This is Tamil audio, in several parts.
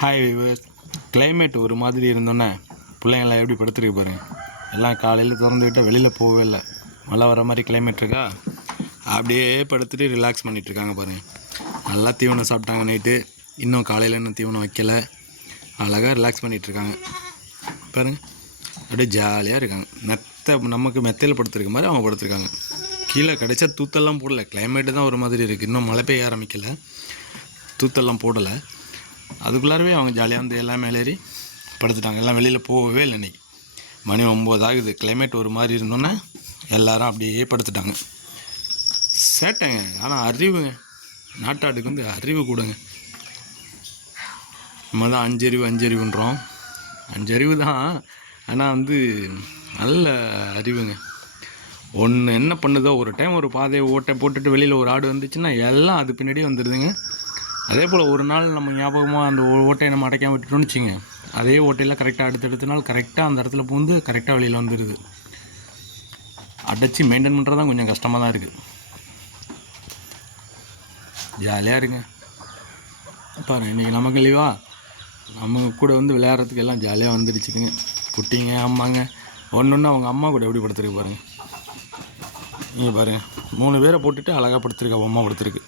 ஹாய் விவர்ஸ் கிளைமேட் ஒரு மாதிரி இருந்தோன்னே பிள்ளைங்களாம் எப்படி படுத்துருக்கு பாருங்க எல்லாம் காலையில் திறந்து விட்டால் வெளியில் போகவே இல்லை. மழை வர மாதிரி கிளைமேட் இருக்கா? அப்படியே படுத்துட்டு ரிலாக்ஸ் பண்ணிகிட்டு இருக்காங்க பாருங்க. நல்லா தீவனம் சாப்பிட்டாங்க நைட்டு இன்னும் காலையில் இன்னும் தீவனம் வைக்கல. அழகாக ரிலாக்ஸ் பண்ணிகிட்டு இருக்காங்க. பாருங்கள் அப்படியே ஜாலியாக இருக்காங்க. மெத்த நமக்கு மெத்தையில் படுத்துருக்க மாதிரி அவங்க படுத்துருக்காங்க. கீழே கிடைச்சா தூத்தெல்லாம் போடல. கிளைமேட்டு தான் ஒரு மாதிரி இருக்குது இன்னும் மழை பெய்ய ஆரம்பிக்கலை. தூத்தெல்லாம் போடலை. அதுக்குள்ளாரவே அவங்க ஜாலியாக வந்து எல்லாம் மேலேறி படுத்துட்டாங்க. எல்லாம் வெளியில் போகவே இல்லை இன்றைக்கி மணி ஒம்பது ஆகுது. கிளைமேட் ஒரு மாதிரி இருந்தோன்னே எல்லாரும் அப்படியே படுத்துட்டாங்க. சேட்டைங்க. ஆனால் அறிவுங்க. நாட்டாட்டுக்கு வந்து அறிவு கொடுங்க. நம்ம தான் அஞ்சறிவு அஞ்சறிவுன்றோம். அஞ்சறிவு தான். ஆனால் வந்து நல்ல அறிவுங்க. ஒன்று என்ன பண்ணுதோ ஒரு டைம் ஒரு பாதையை ஓட்டை போட்டுட்டு வெளியில் ஒரு ஆடு வந்துச்சுன்னா எல்லாம் அது பின்னாடியே வந்துடுதுங்க அதே போல் ஒரு நாள் நம்ம ஞாபகமாக அந்த ஓ- ஓட்டையை நம்ம அடைக்காமல் விட்டுட்டோம்னு வச்சுங்க அதே ஓட்டையில் கரெக்டாக அடுத்தடுத்த நாள் கரெக்டாக அந்த இடத்துல பூந்து கரெக்டாக வெளியில் வந்துடுது அடைச்சி மெயின்டைன் பண்ணுறது தான் கொஞ்சம் கஷ்டமாக தான் இருக்குது ஜாலியாக இருங்க. பாருங்கள் இன்றைக்கி நமக்கு லீவா நம்ம கூட வந்து விளையாடுறதுக்கு எல்லாம் ஜாலியாக வந்துடுச்சுக்குங்க குட்டிங்க அம்மாங்க. ஒன்று ஒன்று அவங்க அம்மா கூட எப்படி படுத்துருக்கு பாருங்கள் நீங்கள் பாருங்கள் மூணு பேரை போட்டுட்டு அழகாக படுத்துருக்கு அவன் அம்மா படுத்துருக்கு.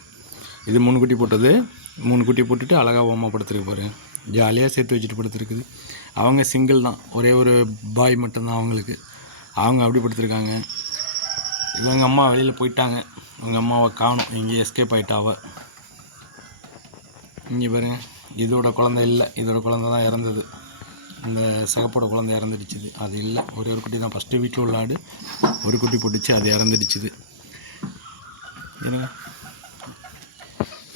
இது மூணு குட்டி போட்டது மூணு குட்டி போட்டுட்டு அழகாக அம்மா படுத்துருக்கு பாரு ஜாலியாக சேர்த்து வச்சுட்டு படுத்துருக்குது. அவங்க சிங்கிள் தான். ஒரே ஒரு பாய் மட்டும்தான் அவங்களுக்கு. அவங்க அப்படி படுத்துருக்காங்க. இவங்க அம்மா வெளியில் போயிட்டாங்க. அவங்க அம்மாவை காணும். இங்கே எஸ்கேப் ஆகிட்டாவ இங்கே பாருங்க இதோட குழந்தை இல்லை. இதோட குழந்தை தான் இறந்தது. அந்த சகப்போட குழந்தை இறந்துடுச்சுது. அது இல்லை. ஒரே ஒரு குட்டி தான். ஃபஸ்ட்டு வீட்டில் உள்ள ஆடு. ஒரு குட்டி போட்டுச்சு. அது இறந்துடுச்சுது. ஏன்னா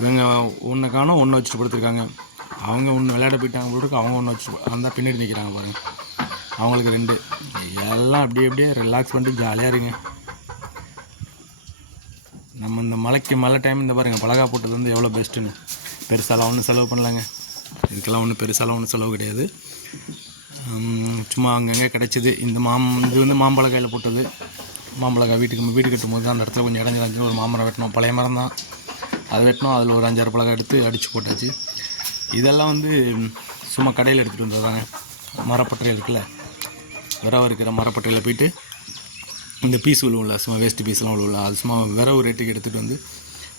இவங்க ஒன்றை காணோம் ஒன்று வச்சுட்டு கொடுத்துருக்காங்க அவங்க ஒன்று விளையாட போயிட்டாங்க போட்டு அவங்க ஒன்று வச்சு அந்த பின்னாடி நிற்கிறாங்க பாருங்கள் அவங்களுக்கு ரெண்டு. எல்லாம் அப்படியே அப்படியே ரிலாக்ஸ் பண்ணிட்டு ஜாலியாக இருங்க. நம்ம இந்த மலைக்கு மழை டைம் இந்த பாருங்கள் பலகா போட்டது வந்து எவ்வளோ பெஸ்ட்டுன்னு பெருசாலாம் ஒன்றும் செலவு பண்ணலாங்க. இதுக்கெல்லாம் ஒன்றும் பெருசாலாம் ஒன்றும் செலவு கிடையாது. சும்மா அங்கங்கே கிடச்சிது. இந்த மாம் இது வந்து மாம்பழக்காயில் போட்டது. மாம்பழக்காய் வீட்டுக்கு வீடு கட்டும் போது அந்த இடத்துல கொஞ்சம் இடஞ்சி ஒரு மாமரம் வெட்டினோம். பழைய மரம் தான். அதை வெட்டினோம். அதில் ஒரு அஞ்சாறு பழக்கம் எடுத்து அடித்து போட்டாச்சு. இதெல்லாம் வந்து சும்மா கடையில் எடுத்துகிட்டு வந்ததாங்க மரப்பட்டறை இருக்குல்ல? விரவ இருக்கிற மரப்பட்டையில் போயிட்டு இந்த பீஸ் விழுவும்ல சும்மா வேஸ்ட் பீஸ்லாம் விழுவுல அது சும்மா விரவு ரேட்டுக்கு எடுத்துகிட்டு வந்து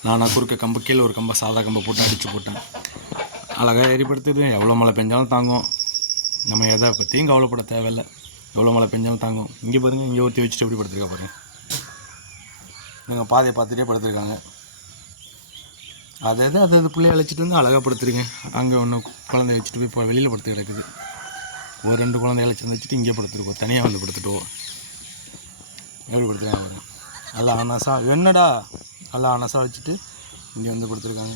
நானாக குறுக்க கம்பு கீழே ஒரு கம்பை சாதா கம்பை போட்டு அடித்து போட்டேன். அழகாக ஏறிப்படுத்துது எவ்வளோ மழை பெஞ்சாலும் தாங்கும். நம்ம எதை பற்றியும் கவலைப்பட தேவையில்லை. எவ்வளோ மழை பெஞ்சாலும் தாங்கும். இங்கே பாருங்கள் இங்கே ஒருத்தி வச்சுட்டு எப்படி படுத்துருக்கா பாருங்க. நாங்கள் பாதையை பார்த்துட்டே படுத்துருக்காங்க. அதை அது அதை அது பிள்ளைய அழைச்சிட்டு வந்து அழகாக படுத்துருங்க. அங்கே ஒன்று குழந்தைய வச்சுட்டு போய் இப்போ வெளியில் படுத்து கிடக்குது. ஒரு ரெண்டு குழந்தைய அழைச்சிட்டு வச்சுட்டு இங்கே படுத்துருக்கோம். தனியாக வந்து படுத்துட்டோம் எப்படி படுத்துருக்காங்க நல்லா அனசா என்னடா? நல்லா அனசா வச்சுட்டு இங்கே வந்து படுத்துருக்காங்க.